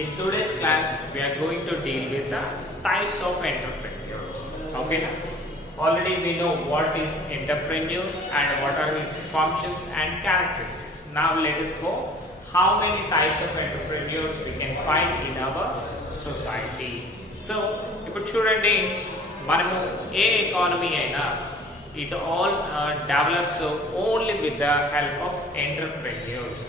In today's class, we are going to deal with the types of entrepreneurs. Okay, now? Already we know what is entrepreneur and what are his functions and characteristics. Now let us go. How many types of entrepreneurs we can find in our society? So, ఇప్పుడు చూడండి మనము ఏ economy అయినా it all develops only with the help of entrepreneurs.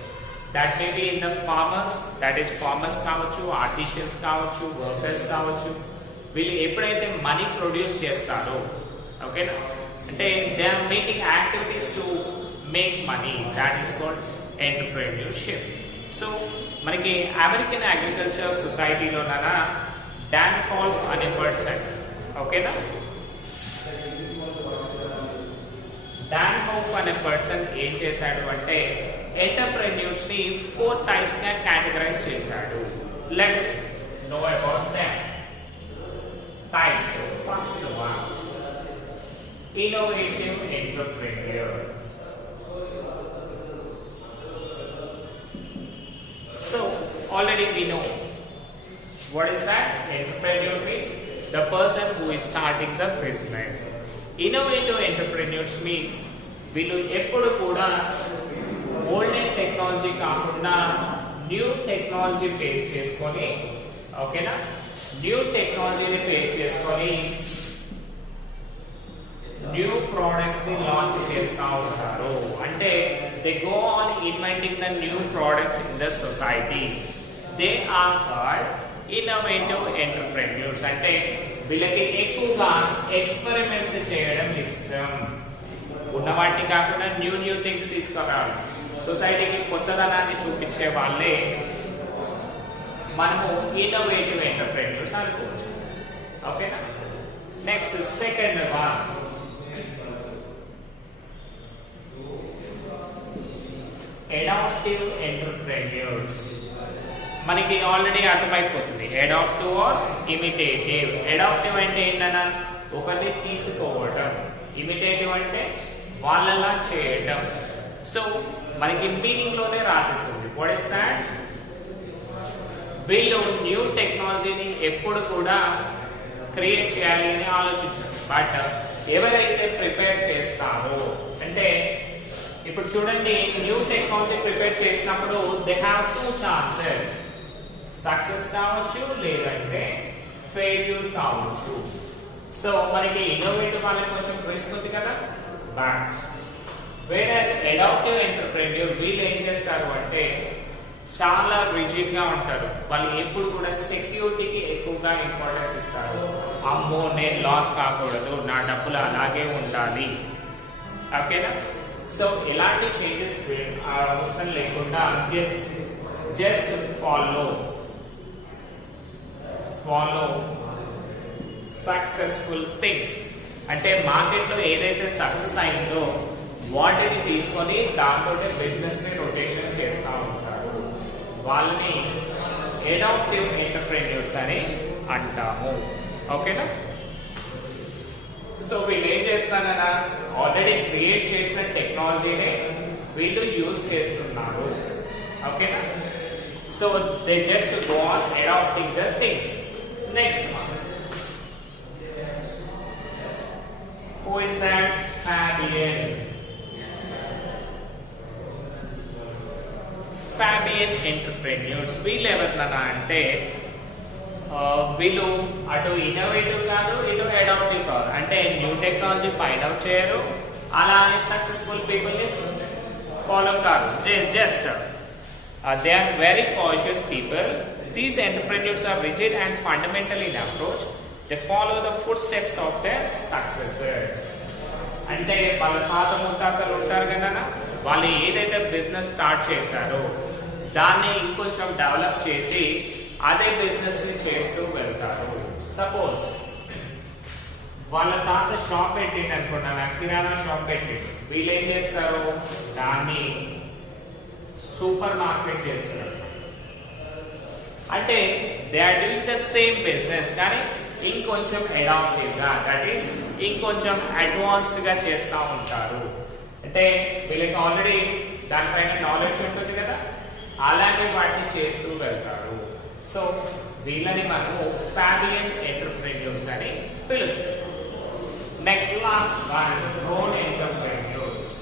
That may be in the farmers, that is farmers కావచ్చు, artisans కావచ్చు, workers కావచ్చు. వీళ్ళు ఎప్పుడైతే money produce చేస్తారో ఓకేనా అంటే they are making activities to make money, that is called entrepreneurship. So మనకి American agriculture సొసైటీలోనా డాన్ హాల్ఫ్ అనే పర్సన్ ఓకేనా డాన్ హాల్ఫ్ అనే పర్సన్ ఏం చేశాడు అంటే ఎంటర్ప్రెన్యూర్స్ ని 4 టైప్స్ గా కేటగరైజ్ చేశాడు. Let's know about them types. First one, innovative entrepreneur. So already we know what is that. Entrepreneur means the person who is starting the business. Innovative entrepreneurs means వీళ్ళు ఎప్పుడు కూడా olden technology కాకుండా new technology base చేసుకొని ఓకేనా new టెక్నాలజీని face చేసుకొని new products ని launch చేస్తూ ఉంటారు. అంటే they go on inventing the new products in the society. They are called innovative entrepreneurs. అంటే వీళ్ళకి ఎక్కువగా ఎక్స్పెరిమెంట్స్ చేయడం ఇష్టం. ఉన్న వాటిని కాకుండా న్యూ థింగ్స్ తీసుకురావాలి, సొసైటీకి కొత్తదనాన్ని చూపించే వాళ్ళే మనము ఇన్నోవేటివ్ ఎంటర్ప్రెన్యూర్స్ అనుకోవచ్చు. ఓకేనా next second one adaptive entrepreneurs. మనకి ఆల్రెడీ అర్థమైపోతుంది అడాప్టివ్ ఆర్ ఇమిటేటివ్. అడాప్టివ్ అంటే ఏంటన్నా ఒకరిని తీసుకోవడం, ఇమిటేటివ్ అంటే వాళ్ళలా చేయడం. సో మనకి మీనింగ్ లోనే రాసిస్తుంది. What is that? వీళ్ళు న్యూ టెక్నాలజీని ఎప్పుడు కూడా క్రియేట్ చేయాలి అని ఆలోచించారు. బట్ ఎవరైతే ప్రిపేర్ చేస్తారో అంటే ఇప్పుడు చూడండి న్యూ టెక్నాలజీ ప్రిపేర్ చేసినప్పుడు దే హ్యావ్ 2 ఛాన్సెస్, సక్సెస్ కావచ్చు లేదంటే ఫెయిల్యూర్ కావచ్చు. సో మనకి ఇన్నోవేటివ్ వాళ్ళకి కొంచెం రిస్క్ ఉంది కదా. బట్ వేరస్ అడాప్టివ్ ఎంటర్ప్రెన్యూర్ వీళ్ళు ఏం చేస్తారు అంటే చాలా రిజిడ్ గా ఉంటారు. వాళ్ళు ఎప్పుడు కూడా సెక్యూరిటీకి ఎక్కువగా ఇంపార్టెన్స్ ఇస్తారు. అమ్మో నేను లాస్ కాకూడదు, నా డబ్బులు అలాగే ఉండాలి. ఓకేనా సో ఎలాంటి చేంజెస్ అవసరం లేకుండా జస్ట్ ఫాలో సక్సెస్ఫుల్ థింగ్స్. అంటే మార్కెట్లో ఏదైతే సక్సెస్ అయిందో వాటిని తీసుకొని దాంతో బిజినెస్ ని రొటేషన్ చేస్తూ ఉంటారు. వాళ్ళని అడాప్టివ్ ఎంటర్ప్రెన్యూర్స్ అని అంటాము. ఓకేనా సో వీళ్ళు ఏం చేస్తారన్నా ఆల్రెడీ క్రియేట్ చేసిన టెక్నాలజీనే వీళ్ళు యూజ్ చేస్తున్నారు. ఓకేనా so they just go on adapting the things. Next one who is that? Fabian. Fabian entrepreneurs వీళ్ళు ఎవరన్నా అంటే వీళ్ళు అటు ఇన్నోవేటివ్ కాదు ఇటు అడాప్టివ్ కాదు. అంటే న్యూ టెక్నాలజీ ఫైండ్ అవుట్ చేయరు, అలా అని సక్సెస్ఫుల్ పీపుల్ ని ఫాలో కాదు. Just they are very cautious people. These entrepreneurs are rigid and fundamental in approach. They follow the footsteps of their successors. అంటే వాళ్ళ తాత ముత్తాతలు ఉంటారు కదా, వాళ్ళు ఏదైతే బిజినెస్ స్టార్ట్ చేశారో దాన్ని ఇంకొంచెం డెవలప్ చేసి అదే బిజినెస్ ని చేస్తూ వెళ్తారు. సపోజ్ వాళ్ళ తాత షాప్ పెట్టింది అనుకున్నాను, కిరాణా షాప్ పెట్టింది. వీళ్ళు ఏం చేస్తారు, దాన్ని సూపర్ మార్కెట్ చేస్తారు. అంటే they are doing the same business కానీ ఇంకొంచెం అడాప్టివ్ గా, దట్ ఈస్ ఇంకొంచెం అడ్వాన్స్డ్ గా చేస్తూ ఉంటారు. అంటే వీళ్ళకి ఆల్రెడీ దానిపైన నాలెడ్జ్ ఉంటుంది కదా, అలాగే వాటిని చేస్తూ వెళ్తారు. సో వీళ్ళని మనము ఫ్యామిలీ ఎంటర్ప్రెన్యూర్స్ అని పిలుస్తాం. Next last one, drone entrepreneurs.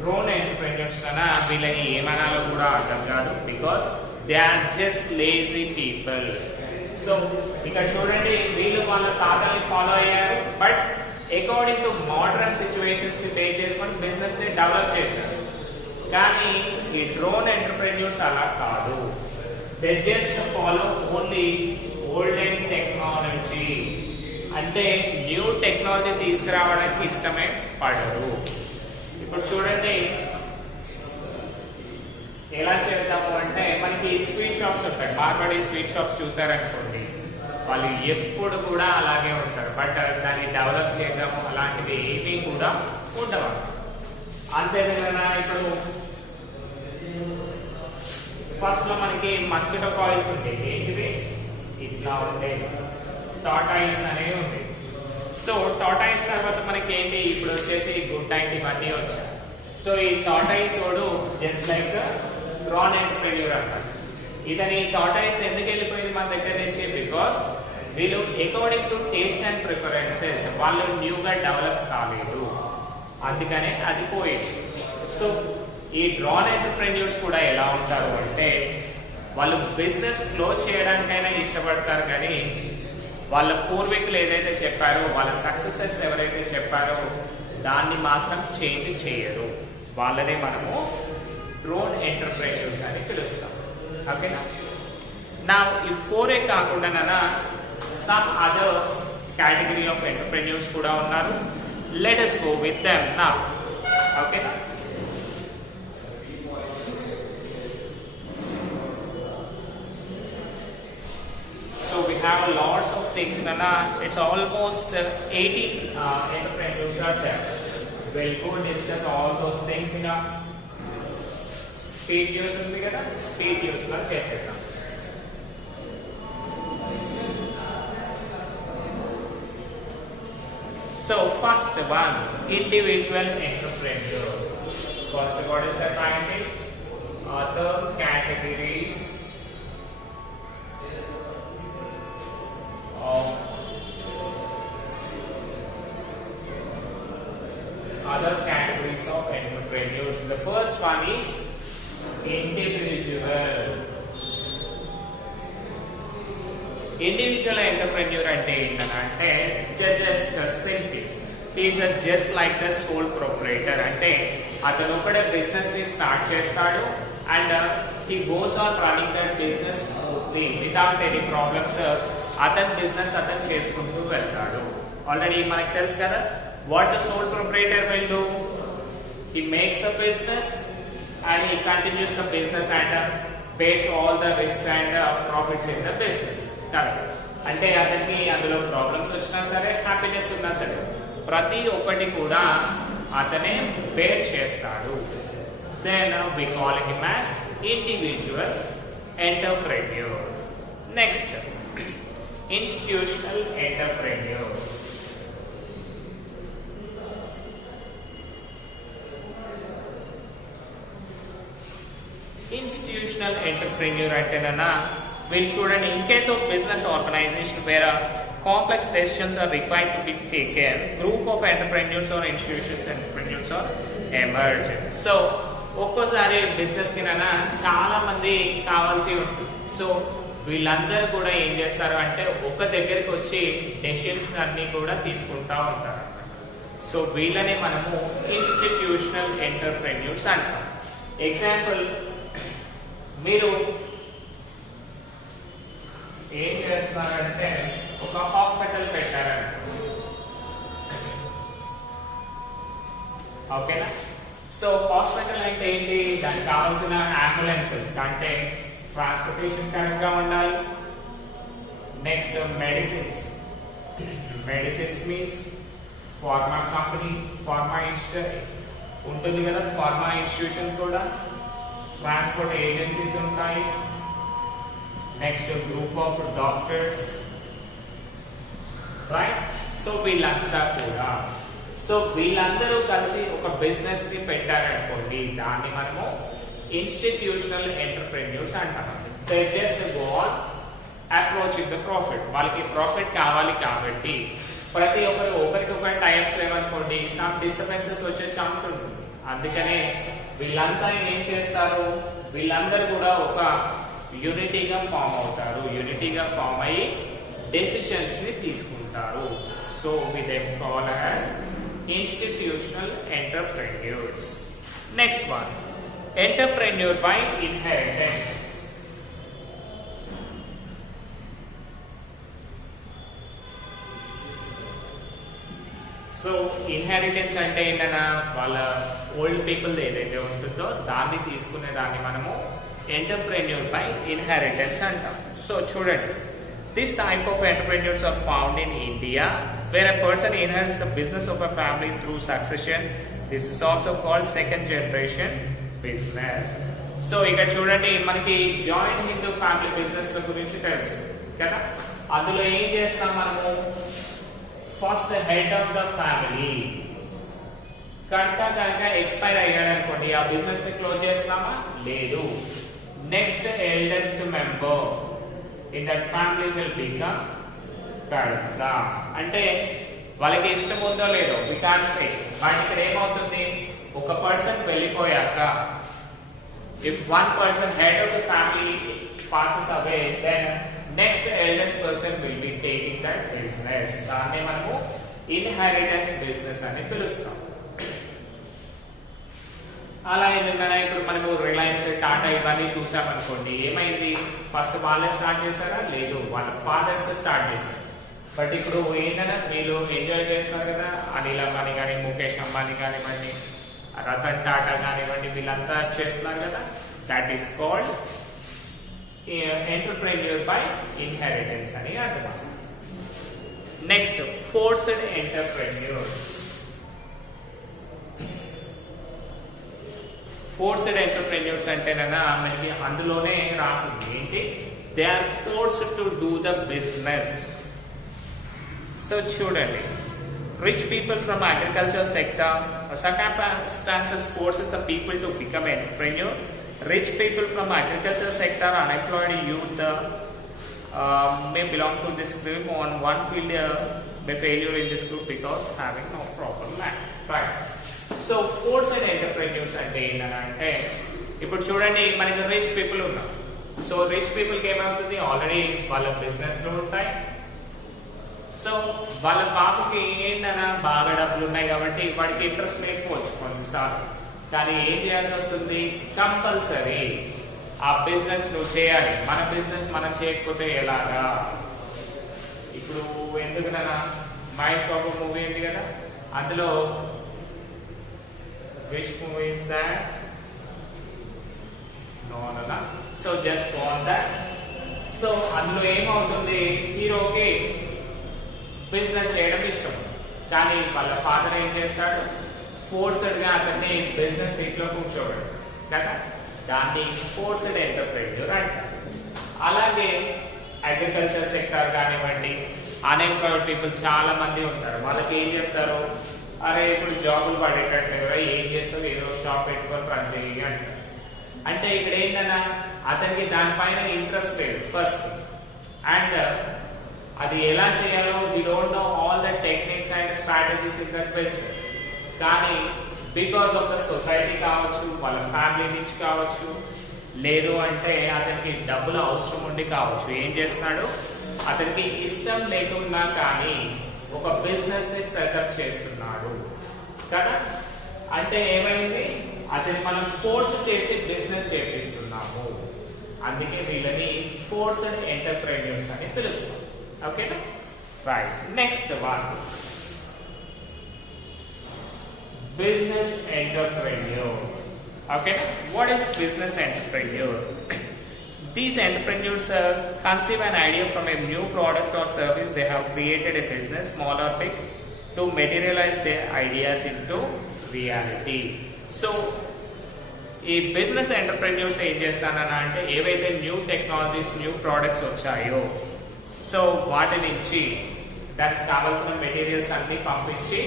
Drone entrepreneurs కన్నా వీళ్ళని ఏమనాలో కూడా అర్థం కాదు, because they are just lazy people. So ఇక్కడ చూడండి, వీళ్ళు వాళ్ళ తాతల్ని ఫాలో అయ్యారు, but according to modern situations ని బేస్ చేసుకొని బిజినెస్ ని డెవలప్ చేశారు. కానీ ఈ డ్రోన్ ఎంటర్ప్రెన్యూర్స్ అలా కాదు. They just follow only olden technology. అంటే న్యూ టెక్నాలజీ తీసుకురావడానికి ఇష్టమే పడరు. ఇప్పుడు చూడండి ఎలా చేద్దాము అంటే, మనకి స్వీట్ షాప్స్ ఉంటాయి, మార్వాడి స్వీట్ షాప్స్ చూసారనుకోండి, వాళ్ళు ఎప్పుడు కూడా అలాగే ఉంటారు, బట్ దాన్ని డెవలప్ చేయడము అలాంటివి ఏమీ కూడా ఉండవు. అంతేవిధంగా ఇప్పుడు ఫస్ట్ లో మనకి మస్కిటో కాయిల్స్ ఉండేవి, ఏంటివి ఇట్లా ఉండేవి, టాటాయిస్ అనేవి ఉండేవి. సో టాటాయిస్ తర్వాత మనకి ఏంటి, ఇప్పుడు వచ్చేసి గుడ్ నైట్ ఇవన్నీ వచ్చాయి. సో ఈ టాటాయిస్ వాడు జస్ట్ లైక్ డ్రోన్ ఎంటర్ప్రెన్యూర్ అంటారు. ఇతని టాటాయిస్ ఎందుకు వెళ్ళిపోయింది మన దగ్గర నుంచి, బికాస్ వీళ్ళు according to taste and preferences వాళ్ళు న్యూగా డెవలప్ కాలేదు, అందుకనే అది పోయింది. సో ఈ డ్రోన్ ఎంటర్ప్రెన్యూర్స్ కూడా ఎలా ఉంటారు అంటే, వాళ్ళు బిజినెస్ క్లోజ్ చేయడానికైనా ఇష్టపడతారు, కానీ వాళ్ళ పూర్వీకులు ఏదైతే చెప్పారో, వాళ్ళ సక్సెసర్స్ ఎవరైతే చెప్పారో దాన్ని మాత్రం చేంజ్ చేయరు. వాళ్ళనే మనము డ్రోన్ ఎంటర్ప్రెన్యూర్స్ అని పిలుస్తాం. ఓకేనా? నా ఈ 4 కాకుండా some other category of entrepreneurs కూడా ఉన్నారు. Let us go with them now. ఓకేనా? So we have lots of things, Nana. It's almost 80 entrepreneurs are there. We'll go discuss all those things in a speed use ఉంది కదా, speed use లో చేసేద్దాం. So first one, individual entrepreneur. First, what is the title? Other categories of entrepreneurs. The first one is individual. Individual entrepreneur అంటే ఏంటంటే just simple, he is just like the sole proprietor. అంటే అతను ఒకడే business ని start చేస్తాడు and he goes on running that business smoothly without any problems. అతని business అతను చేసుకుంటూ వెళ్తాడు. ఆల్రెడీ మనకు తెలుసు కదా, what the sole proprietor will do, he makes the business and he continues the business and bears all the risks and profits in the business. Correct? అంటే అతనికి అందులో ప్రాబ్లమ్స్ వచ్చినా సరే, హ్యాపీనెస్ ఉన్నా సరే, ప్రతి ఒక్కటి కూడా అతనే బేర్ చేస్తాడు. Then we call him as individual entrepreneur. Next, institutional entrepreneur. Institutional entrepreneur అంటేనా, వీళ్ళు చూడండి, in case of business organization where complex decisions are required to be taken, group of entrepreneurs or institutions entrepreneurs are emerged. So ఒక్కోసారి business కి చాలా మంది కావాల్సి ఉంటుంది. So వీళ్ళందరూ కూడా ఏం చేస్తారు అంటే, ఒక దగ్గరికి వచ్చి డెసిషన్స్ అన్ని కూడా తీసుకుంటా ఉంటారు. సో వీళ్ళని మనము ఇన్స్టిట్యూషనల్ ఎంటర్ప్రెన్యూర్స్ అంటాం. ఎగ్జాంపుల్, మీరు ఏం చేస్తున్నారంటే ఒక హాస్పిటల్ పెట్టారంట, ఓకేనా? సో హాస్పిటల్ అంటే ఏంటి, దానికి కావాల్సిన అంబులెన్సెస్ అంటే ట్రాన్స్పోర్టేషన్ కరెక్ట్గా ఉండాలి. Next medicines, medicines means pharma company, pharma institute ఉంటుంది కదా, ఫార్మా ఇన్స్టిట్యూషన్ కూడా, ట్రాన్స్పోర్ట్ ఏజెన్సీస్ ఉంటాయి. Next group of doctors, right? So వీళ్ళంతా కూడా, సో వీళ్ళందరూ కలిసి ఒక బిజినెస్ ని పెట్టారనుకోండి, అనుకోండి, దాన్ని మనము ఇన్స్టిట్యూషనల్ ఎంటర్ప్రెన్యూర్స్ అంటాం. They just go on approaching the profit. వాళ్ళకి ప్రాఫిట్ కావాలి కాబట్టి ప్రతి ఒక్కరు ఒకరికొకరు టైప్స్ లేవనుకోండి, సమ్ డిస్టర్బెన్సెస్ వచ్చే ఛాన్స్ ఉంటుంది. అందుకనే వీళ్ళంతా ఏం చేస్తారు, వీళ్ళందరూ కూడా ఒక యూనిటీగా ఫామ్ అవుతారు. యూనిటీగా ఫామ్ అయ్యి డెసిషన్స్ ని తీసుకుంటారు. So we them call as institutional entrepreneurs. Next one, entrepreneur by inheritance. So inheritance అంటే ఏంటన్నా, వాళ్ళ ఓల్డ్ పీపుల్ ఏదైతే ఉంటుందో దాన్ని తీసుకునే దాన్ని మనము ఎంటర్ప్రెన్యూర్ బై ఇన్హెరిటెన్స్ అంటాం. సో చూడండి, this type of entrepreneurs are found in India where a person inherits the business of a family through succession. This is also called second generation business. So ఇక్కడ చూడండి, మనకి joint Hindu family business గురించి తెలుసు కదా. అందులో ఏం చేస్తాం మనము, first head of the family కనుక ఎక్స్పైర్ అయ్యాడు అనుకోండి, ఆ బిజినెస్ క్లోజ్ చేస్తామా, లేదు. Next eldest member in that family will become కర్త. అంటే వాళ్ళకి ఇష్టం ఉందో లేదో వి కాంట్ సే, బట్ ఇక్కడ ఏమవుతుంది, ఒక పర్సన్ వెళ్ళిపోయాక if one person head of the family passes away, then next eldest person will be taking that business. దాన్ని మనము ఇన్హెరిటెన్స్ బిజినెస్ అని పిలుస్తాం. అలా ఎందుకన్నా, ఇప్పుడు మనము రిలయన్స్, టాటా ఇవన్నీ చూసామనుకోండి, ఏమైంది, ఫస్ట్ వాళ్ళే స్టార్ట్ చేశారా, లేదు, వాళ్ళ ఫాదర్స్ స్టార్ట్ చేశారు. బట్ ఇప్పుడు ఏంటంటే వీళ్ళు ఎంజాయ్ చేస్తున్నారు కదా, అనిల్ అంబానీ కానీ, ముఖేష్ అంబానీ కానివ్వండి, రతన్ టాటా కానివ్వండి, వీళ్ళంతా చేస్తున్నారు కదా. That is called entrepreneur by inheritance అని అంటున్నాం. Next, forced entrepreneurs. Forced entrepreneurs అంటేనన్నా మనకి అందులోనే రాసింది ఏంటి, they are forced to do the business. So చూడండి, rich people from agriculture sector, circumstances forces the people to become entrepreneur. Rich people from agriculture sector, unemployed youth may belong to this group. On one field may failure in this group because having no proper land. Right. So forced entrepreneurs అంటే ఏంటంటే, ఇప్పుడు చూడండి, మనకి rich people ఉన్నారు. So rich పీపుల్కి ఏమవుతుంది, already వాళ్ళ బిజినెస్లు ఉంటాయి. సో వాళ్ళ బాబుకి ఏంటన్నా బాగా డబ్బులు ఉన్నాయి కాబట్టి వాడికి ఇంట్రెస్ట్ లేకపోవచ్చు కొన్నిసార్లు, కానీ ఏం చేయాల్సి వస్తుంది, కంపల్సరీ ఆ బిజినెస్ నువ్వు చేయాలి. మన బిజినెస్ మనం చేయకపోతే ఎలాగా. ఇప్పుడు ఎందుకునా, మహేష్ బాబు మూవీ ఉంది కదా, అందులో which movie is that, no అలా. So just on that. So అందులో ఏమవుతుంది, హీరోకి బిజినెస్ చేయడం ఇష్టం, కానీ వాళ్ళ ఫాదర్ ఏం చేస్తాడు, ఫోర్స్డ్ గా అతన్ని బిజినెస్ సీట్ లో కూర్చోబెడు కదా. దాన్ని ఫోర్స్డ్ ఎంటర్ప్రెన్యూర్ అంటారు. అలాగే అగ్రికల్చర్ సెక్టర్ కానివ్వండి, అన్ఎంప్లాయిడ్ పీపుల్ చాలా మంది ఉంటారు. వాళ్ళకి ఏం చెప్తారు, అరే ఇప్పుడు జాబులు పడేటట్లేవు, ఏం చేస్తావు, ఏదో షాప్ పెట్టుకొని రన్ చేయి అంటారు. అంటే ఇక్కడ ఏంటన్నా, అతనికి దానిపైన ఇంట్రెస్ట్ లేదు ఫస్ట్, అండ్ అది ఎలా చేయాలో he don't know all the techniques and strategies in that business. కానీ బికాస్ ఆఫ్ ద సొసైటీ కావచ్చు, వాళ్ళ ఫ్యామిలీ నుంచి కావచ్చు, లేదు అంటే అతనికి డబ్బులు అవసరం ఉండి కావచ్చు, ఏం చేస్తున్నాడు, అతనికి ఇష్టం లేకున్నా కానీ ఒక బిజినెస్ ని సెటప్ చేస్తున్నాడు కదా. అంటే ఏమైంది, అతన్ని మనం ఫోర్స్ చేసి బిజినెస్ చేపిస్తున్నాము. అందుకే వీళ్ళని ఫోర్స్డ్ ఎంటర్ప్రెన్యూర్స్ అని పిలుస్తాం. ఓకేనా, right. Next one, business entrepreneur. Okay, what is business entrepreneur? These entrepreneurs conceive an idea from a new product or service. They have created a business, small or big, to materialize their ideas into reality. So ఈ business entrepreneurs ఏం చేస్తానన్నా అంటే, ఏవైతే new technologies, new products వచ్చాయో, so వాటి నుంచి దానికి కావాల్సిన materials అన్ని పంపించి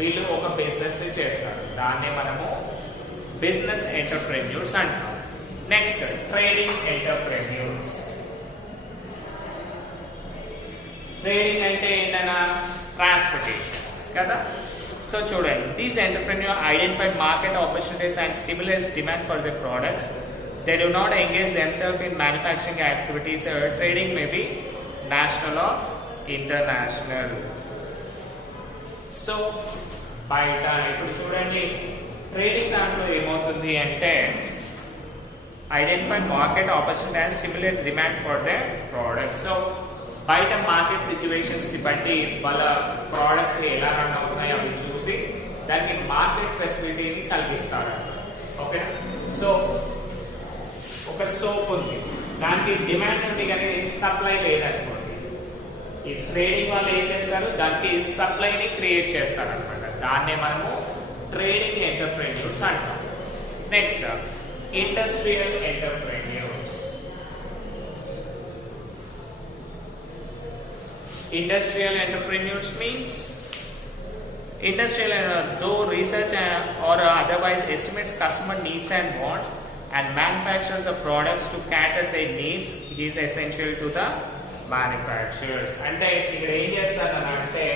వీళ్ళు ఒక బిజినెస్ ని చేస్తారు. దాన్నే మనము బిజినెస్ ఎంటర్ప్రెన్యూర్స్ అంటాం. Next trading entrepreneurs. ట్రేడింగ్ అంటే ఏంటన్నా ట్రాన్స్పోర్టేషన్ కదా. సో చూడండి, these entrepreneur identify market opportunities and stimulates demand for their products. They do not engage themselves in manufacturing activities. Trading may be national or international. So బయట ఇప్పుడు చూడండి, trading దాంట్లో ఏమవుతుంది అంటే identify market opportunity and stimulates demand for the products. So బయట market situations ని బట్టి వాళ్ళ ప్రోడక్ట్స్ ఎలా రన్ అవుతున్నాయి అవి చూసి దానికి మార్కెట్ ఫెసిలిటీని కలిగిస్తారు. ఓకే, సో ఒక సోప్ ఉంది, దానికి డిమాండ్ ఉంది కానీ సప్లై లేదనుకోండి, ఈ ట్రేడింగ్ వాళ్ళు ఏం చేస్తారు, దానికి సప్లైని క్రియేట్ చేస్తారు అనమాట. దాన్నే మనము ట్రేడింగ్ ఎంటర్ప్రెన్యూర్స్ అంటాం. Next industrial entrepreneurs. Industrial entrepreneurs means industrial though research or otherwise estimates customer needs and wants and manufacture the products to cater their needs is essential to the manufacturers. అంటే ఇక్కడ ఏం చేస్తారంటే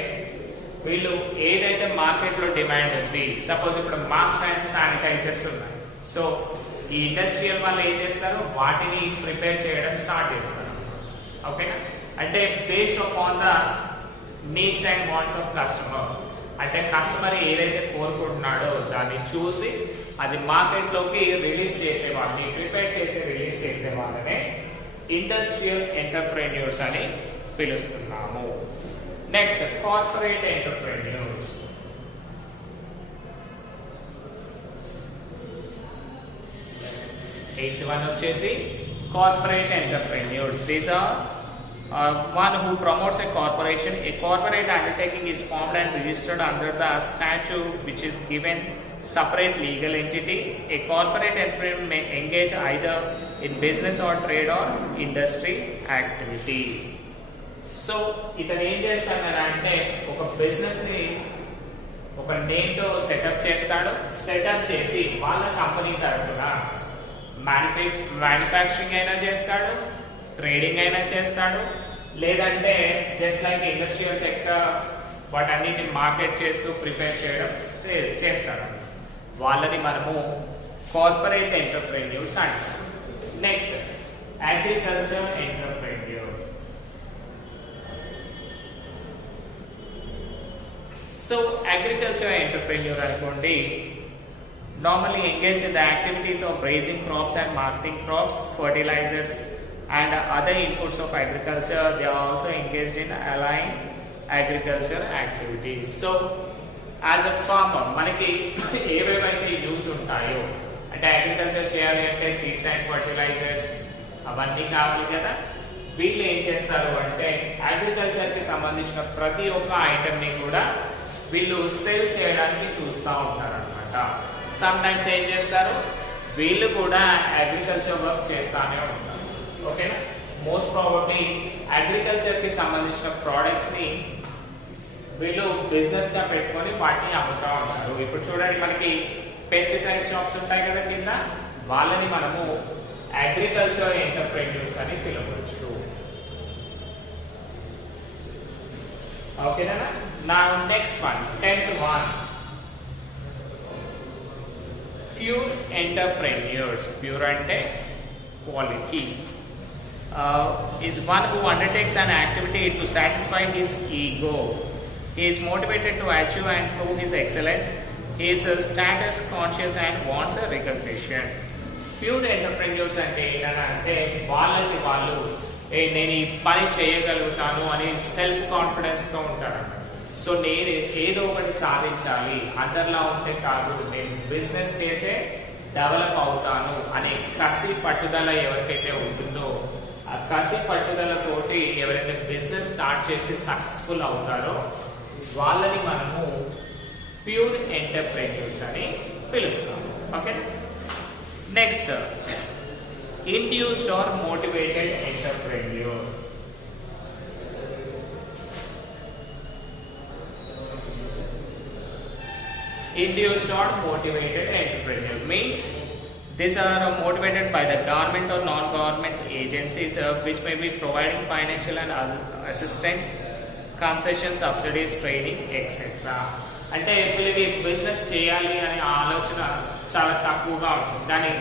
వీళ్ళు ఏదైతే market లో demand ఉంది, suppose ఇప్పుడు mask and sanitizers ఉన్నాయి, సో ఈ ఇండస్ట్రియల్ వాళ్ళు ఏం చేస్తారు, వాటిని ప్రిపేర్ చేయడం స్టార్ట్ చేస్తారు. ఓకేనా, అంటే based upon the needs and wants of customer, అంటే కస్టమర్ ఏదైతే కోరుకుంటున్నాడో దాన్ని చూసి అది మార్కెట్లోకి రిలీజ్ చేసే వాళ్ళని, ప్రిపేర్ చేసి రిలీజ్ చేసే వాళ్ళనే ఇండస్ట్రియల్ ఎంటర్ప్రెన్యూర్స్ అని పిలుస్తున్నాము. Next corporate entrepreneurs. Eighth one వచ్చేసి corporate entrepreneurs. These are one who promotes a corporation. A corporate undertaking is formed and registered under the statute which is given separate legal entity. A corporate entrepreneur may engage either in business or trade or industry activity. So ఇతను ఏం చేస్తాడంటే ఒక business ని ఒక name తో setup చేస్తాడు. Setup చేసి వాళ్ళ కంపెనీ తరఫున మ్యానుఫ్యాక్చరింగ్ అయినా చేస్తాడు, ట్రేడింగ్ అయినా చేస్తాడు, లేదంటే జస్ట్ లైక్ ఇండస్ట్రియల్ సెక్టర్ వాటన్నిటిని మార్కెట్ చేస్తూ ప్రిపేర్ చేయడం చేస్తాడు. వాళ్ళని మనము కార్పొరేట్ ఎంటర్ప్రెన్యూర్స్ అంటాం. Next agriculture entrepreneur. So agriculture entrepreneur అనుకోండి, normally engaged in the activities of raising crops and marketing crops, fertilizers and other inputs of agriculture. They are also engaged in allied agriculture activities. So as a farmer మనకి ఏవేవైతే use ఉంటాయో, అంటే agriculture చేయాలి అంటే seeds and fertilisers అవన్నీ కావాలి కదా. వీళ్ళు ఏం చేస్తారు అంటే అగ్రికల్చర్ కి సంబంధించిన ప్రతి ఒక్క ఐటమ్ ని కూడా వీళ్ళు సేల్ చేయడానికి చూస్తూ ఉంటారు అనమాట. సమ్ టైమ్స్ ఏం చేస్తారు, వీళ్ళు కూడా అగ్రికల్చర్ వర్క్ చేస్తానే ఉంటారు. ఓకేనా, మోస్ట్ ప్రాబబ్లీ అగ్రికల్చర్ కి సంబంధించిన ప్రోడక్ట్స్ ని వీళ్ళు బిజినెస్ గా పెట్టుకొని వాటిని అమ్ముతా ఉంటారు. ఇప్పుడు చూడండి, మనకి పెస్టిసైడ్ షాప్స్ ఉంటాయి కదా కింద, వాళ్ళని మనము అగ్రికల్చర్ ఎంటర్ప్రెన్యూర్స్ అని పిలవచ్చు. ఓకేనా. నా next one 10th one, pure entrepreneurs. Pure అంటే quality. Is one who undertakes an activity to satisfy his ego. He is motivated to achieve and prove his excellence. He is status conscious and wants a recognition. Pure entrepreneurs అంటే ఏంటంటే వాళ్ళకి వాళ్ళు నేను ఈ పని చేయగలుగుతాను అని సెల్ఫ్ కాన్ఫిడెన్స్ తో ఉంటారు. సో నేను ఏదో ఒకటి సాధించాలి, అందరిలా ఉంటే కాదు, నేను బిజినెస్ చేసే డెవలప్ అవుతాను అనే కసి పట్టుదల ఎవరికైతే ఉంటుందో, ఆ కసి పట్టుదలతోటి ఎవరైతే బిజినెస్ స్టార్ట్ చేసి సక్సెస్ఫుల్ అవుతారో వాళ్ళని మనము ప్యూర్ ఎంటర్ప్రెన్యూర్స్ అని పిలుస్తాము. Okay. Next induced or motivated entrepreneur. Induced or motivated entrepreneur means these are motivated by the government or non-government agencies which may be providing financial and assistance, concessions, subsidies, training, etc. అంటే వీళ్ళకి business చేయాలి అనే ఆలోచన చాలా తక్కువగా ఉంటుంది, కానీ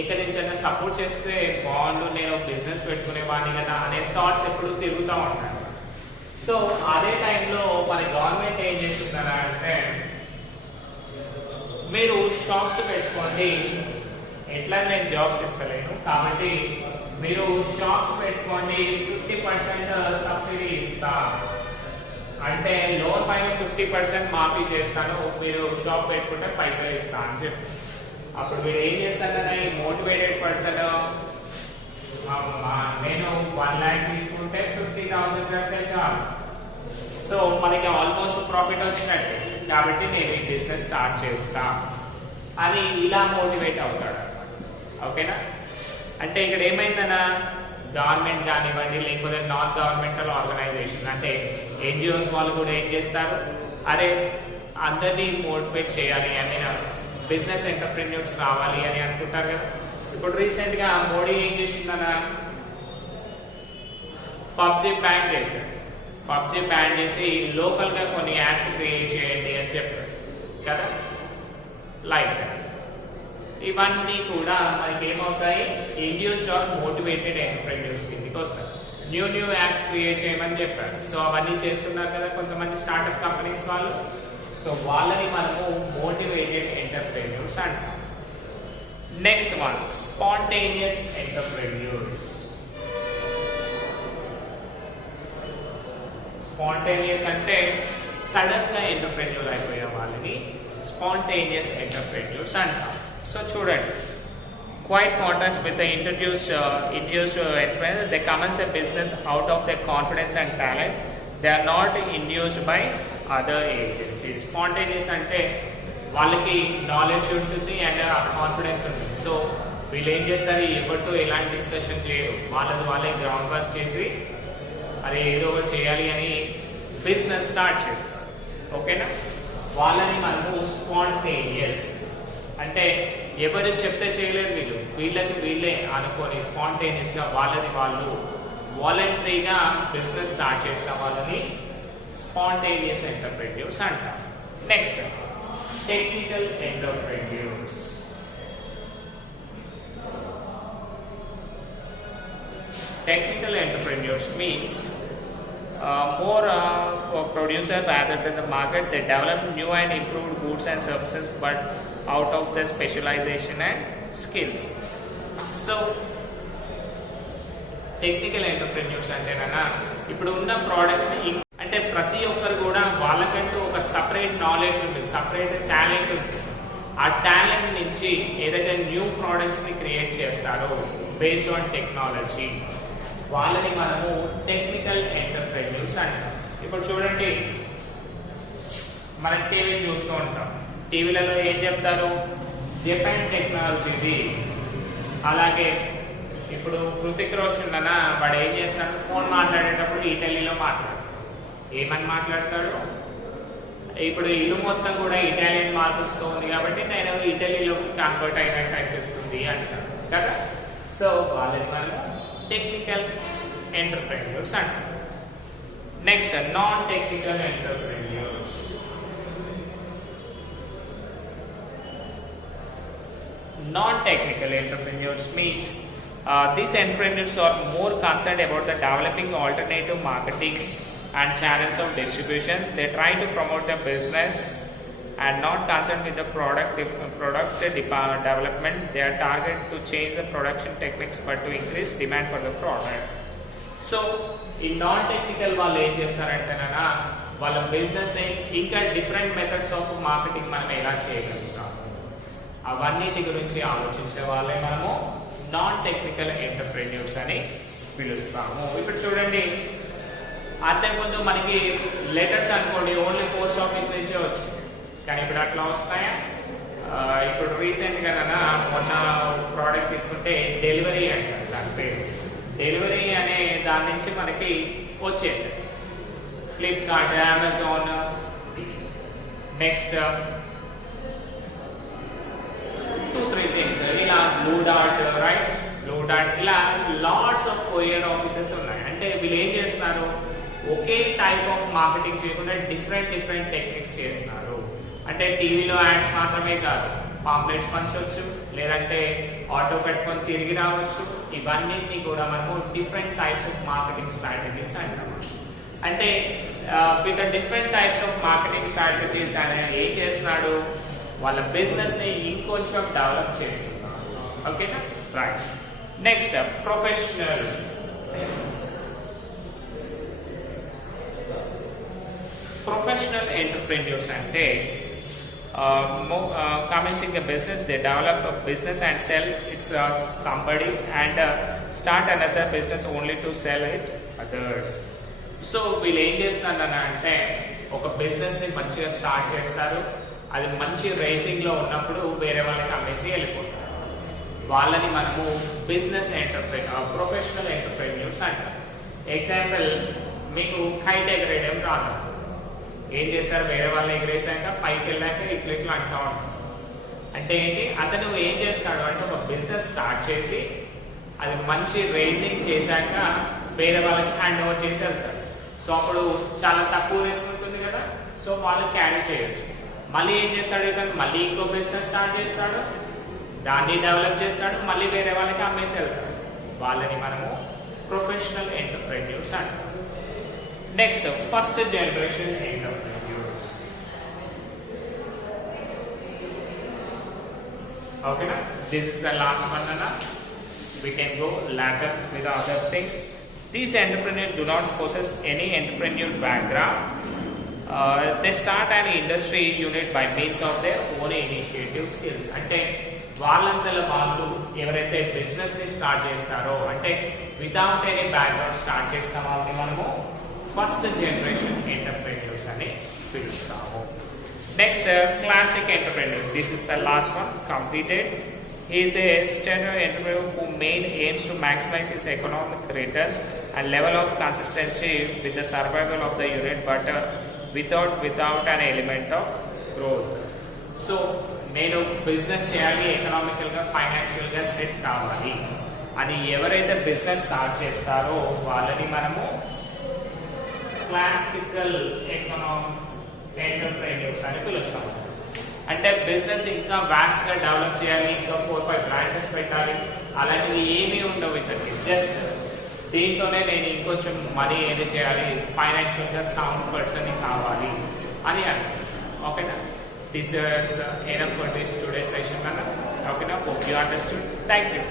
ఇక్కడ నుంచి అయినా సపోర్ట్ చేస్తే బాగుండు, నేను బిజినెస్ పెట్టుకునేవాడిని కదా అనే థాట్స్ ఎప్పుడు తిరుగుతూ ఉంటాయి. సో అదే టైంలో మన గవర్నమెంట్ ఏం చేస్తున్నారా అంటే, మీరు షాప్స్ పెట్టుకోండి, ఎట్లా నేను జాబ్స్ ఇస్తలేను కాబట్టి మీరు షాప్స్ పెట్టుకోండి, 50% సబ్సిడీ ఇస్తా, అంటే లోన్ పైన 50% మాఫీ చేస్తాను, మీరు షాప్ పెట్టుకుంటే పైసలు ఇస్తా అని చెప్పి. అప్పుడు మీరు ఏం చేస్తారు కదా, ఈ మోటివేటెడ్ పర్సన్ నేను 1 lakh తీసుకుంటే 50,000 కడితే చాలు, సో మనకి ఆల్మోస్ట్ ప్రాఫిట్ వచ్చినట్టే, కాబట్టి నేను ఈ బిజినెస్ స్టార్ట్ చేస్తా అని ఇలా మోటివేట్ అవుతాడు. ఓకేనా? అంటే ఇక్కడ ఏమైందన్నా, గవర్నమెంట్ కానివ్వండి లేకపోతే నాన్ గవర్నమెంటల్ ఆర్గనైజేషన్ అంటే ఎన్జిఓస్ వాళ్ళు కూడా ఏం చేస్తారు, అరే అందరినీ మోటివేట్ చేయాలి, ఐ మీన్ బిజినెస్ ఎంటర్ప్రెన్యూర్స్ రావాలి అని అనుకుంటారు కదా. ఇప్పుడు రీసెంట్ గా మోడీ ఏం చేసిందన్నా, పబ్జీ బ్యాన్ చేశారు. పబ్జీ బ్యాన్ చేసి లోకల్ గా కొన్ని యాప్స్ క్రియేట్ చేయండి అని చెప్పారు కదా. లైక్ ఇవన్నీ కూడా మనకి ఏమవుతాయి, ఇండ్యూస్డ్ ఆర్ మోటివేటెడ్ ఎంటర్ప్రెన్యూర్స్ కిందకి వస్తాయి. న్యూ యాప్స్ క్రియేట్ చేయమని చెప్పారు. సో అవన్నీ చేస్తున్నారు కదా కొంతమంది స్టార్ట్అప్ కంపెనీస్ వాళ్ళు. సో వాళ్ళని మనము మోటివేటెడ్ ఎంటర్ప్రెన్యూర్స్ అంటాం. Next one, spontaneous entrepreneurs. Spontaneous అంటే సడన్ గా ఎంటర్ప్రెన్యూర్ అయిపోయే వాళ్ళని స్పాంటేనియస్ ఎంటర్ప్రెన్యూర్స్ అంటాం. సో చూడండి, quite contrast with the induced entrepreneurs. They commence their business out of their confidence and talent. They are not induced by other agencies. Spontaneous అంటే వాళ్ళకి knowledge ఉంటుంది and confidence ఉంటుంది. So వీళ్ళు ఏం చేస్తారు, ఎవరితో ఎలాంటి డిస్కషన్ చేయరు, వాళ్ళే గ్రౌండ్ వర్క్ చేసి అది ఏదో ఒకటి చేయాలి అని బిజినెస్ స్టార్ట్ చేస్తారు. ఓకేనా? వాళ్ళని మనము స్పాంటేనియస్ అంటే ఎవరు చెప్తే చేయలేరు, వీళ్ళకి వీళ్ళే అనుకొని స్పాంటేనియస్ గా వాళ్ళది వాళ్ళు వాలంటరీగా బిజినెస్ స్టార్ట్ చేసిన వాళ్ళని స్పాంటేనియస్ ఎంటర్ప్రెన్యూర్స్ అంటారు. Next, technical entrepreneurs. Technical entrepreneurs means more for producer rather than the market. They develop new and improved goods and services, but out of the specialization and skills. So technical entrepreneurs అంటేనా, ఇప్పుడు ఉన్న products ని అంటే ప్రతి ఒక్కరు కూడా వాళ్ళకంటూ ఒక సపరేట్ నాలెడ్జ్ ఉంటుంది, సపరేట్ టాలెంట్ ఉంటుంది. ఆ టాలెంట్ నుంచి ఏదైతే న్యూ ప్రోడక్ట్స్ ని క్రియేట్ చేస్తారో బేస్డ్ ఆన్ టెక్నాలజీ, వాళ్ళని మనము టెక్నికల్ ఎంటర్ప్రెన్యూర్స్ అంటాం. ఇప్పుడు చూడండి, మనం టీవీ చూస్తూ ఉంటాం, టీవీలలో ఏం చెప్తారు, జపాన్ టెక్నాలజీది. అలాగే ఇప్పుడు హృతిక్ రోషన్ అన్న వాడు ఏం చేస్తాడు, ఫోన్ మాట్లాడేటప్పుడు ఇటలీలో మాట్లాడతాడు. ఏమని మాట్లాడతాడు, ఇప్పుడు ఇల్లు మొత్తం కూడా ఇటాలియన్ మార్పుస్తూ ఉంది కాబట్టి నేను ఇటలీలోకి కన్వర్ట్ అయినట్టు అనిపిస్తుంది అంటాడు కదా. సో వాళ్ళని మనం టెక్నికల్ ఎంటర్ప్రెన్యూర్స్ అంటాం. Next, non technical entrepreneurs. Non-technical entrepreneurs means these entrepreneurs are more concerned about the developing alternative marketing and channels of distribution. They try to promote their business and not concerned with the product development. They are targeted to change the production techniques but to increase demand for the product. So in non-technical వాళ్ళు ఏం చేస్తారంటేనా, వాళ్ళ business ఇంకా different methods of marketing మనం ఎలా చేయగలుగుతాం అవన్నిటి గురించి ఆలోచించే వాళ్ళే మనము నాన్ టెక్నికల్ ఎంటర్ప్రెన్యూర్స్ అని పిలుస్తాము. ఇప్పుడు చూడండి, అంతకుముందు మనకి లెటర్స్ అనుకోండి ఓన్లీ పోస్ట్ ఆఫీస్ నుంచే వచ్చింది, కానీ ఇప్పుడు అట్లా వస్తాయా? ఇప్పుడు రీసెంట్ గా మొన్న ప్రోడక్ట్ తీసుకుంటే డెలివరీ అంటారు, దాని పేరు డెలివరీ అనే దాని నుంచి మనకి వచ్చేసాయి. Flipkart, Amazon, next blue dart, right, blue dart, ఇలా లాట్స్ ఆఫ్ కొరియర్ ఆఫీసెస్ ఉన్నాయి. అంటే వీళ్ళు ఏం చేస్తున్నారు, ఒకే టైప్ ఆఫ్ మార్కెటింగ్ చేయకుండా డిఫరెంట్ టెక్నిక్స్ చేస్తున్నారు. అంటే టీవీలో యాడ్స్ మాత్రమే కాదు, పాంప్లెట్స్ పంచవచ్చు, లేదంటే ఆటో కట్టుకొని తిరిగి రావచ్చు. ఇవన్నీ కూడా మనము different types of marketing strategies అంటాము. అంటే with different types of marketing strategies ఆయన ఏం చేస్తున్నాడు, వాళ్ళ బిజినెస్ ని ఇంకొంచెం డెవలప్ చేస్తున్నారు. ఓకేనా, right. Next professional. Professional entrepreneurs అంటే commencing a business, they develop a business and sell it to somebody and start another business only to sell it others. So వీళ్ళు ఏం చేస్తారని అంటే ఒక బిజినెస్ ని మంచిగా స్టార్ట్ చేస్తారు, అది మంచి రేసింగ్ లో ఉన్నప్పుడు వేరే వాళ్ళకి అమ్మేసి వెళ్ళిపోతారు. వాళ్ళని మనము బిజినెస్ ప్రొఫెషనల్ ఎంటర్ప్రెన్యూర్స్ అంటారు. ఎగ్జాంపుల్, మీకు కైట్ ఎగరేయడం రాదు, ఏం చేస్తారు, వేరే వాళ్ళు ఎగరేసాక పైకి వెళ్ళాక ఇట్లా అంటా ఉంటారు. అంటే ఏంటి, అతను ఏం చేస్తాడు అంటే ఒక బిజినెస్ స్టార్ట్ చేసి అది మంచి రేసింగ్ చేశాక వేరే వాళ్ళకి హ్యాండ్ ఓవర్ చేసి వెళ్తారు. సో అప్పుడు చాలా తక్కువ రిస్క్ ఉంటుంది కదా, సో వాళ్ళు క్యారీ చేయొచ్చు. మళ్ళీ ఏం చేస్తాడు ఇతను, మళ్ళీ ఇంకో బిజినెస్ స్టార్ట్ చేస్తాడు, దాన్ని డెవలప్ చేస్తాడు, మళ్ళీ వేరే వాళ్ళకి అమ్మేసి వెళ్తాడు. వాళ్ళని మనము ప్రొఫెషనల్ ఎంటర్ప్రెన్యూర్స్ అంటాం. Next first generation entrepreneurs. ఓకేనా, this is the last one అన్న. We can go later with other things. These entrepreneurs do not possess any entrepreneurial background. They start an industry unit by means of their own initiative skills. అంటే వాళ్ళంతలో వాళ్ళు ఎవరైతే business ని start చేస్తారో, అంటే without any background start చేస్తాం, వాళ్ళని మనము first generation entrepreneurs అని పిలుస్తాము. Next classic entrepreneurs. This is the last one completed. He is a standard entrepreneur who main aims to maximize his economic returns and level of consistency with the survival of the unit, but without an element of growth. So నేను business చేయాలి, economical గా financial గా set కావాలి అని ఎవరైతే business start చేస్తారో వాళ్ళని మనము క్లాసికల్ ఎంటర్ప్రెన్యూర్స్ అని పిలుస్తాము. అంటే బిజినెస్ ఇంకా వాస్ట్ గా డెవలప్ చేయాలి, ఇంకా 4-5 బ్రాంచెస్ పెట్టాలి, అలాంటివి ఏమీ ఉండవు ఇతనికి. జస్ట్ దీంతోనే నేను ఇంకొంచెం మనీ ఏది చేయాలి, ఫైనాన్షియల్ గా సౌండ్ పర్సన్ కావాలి అని అంటారు. ఓకేనా, this is enough for this today session అన్న. ఓకేనా, hope you understood. Thank you.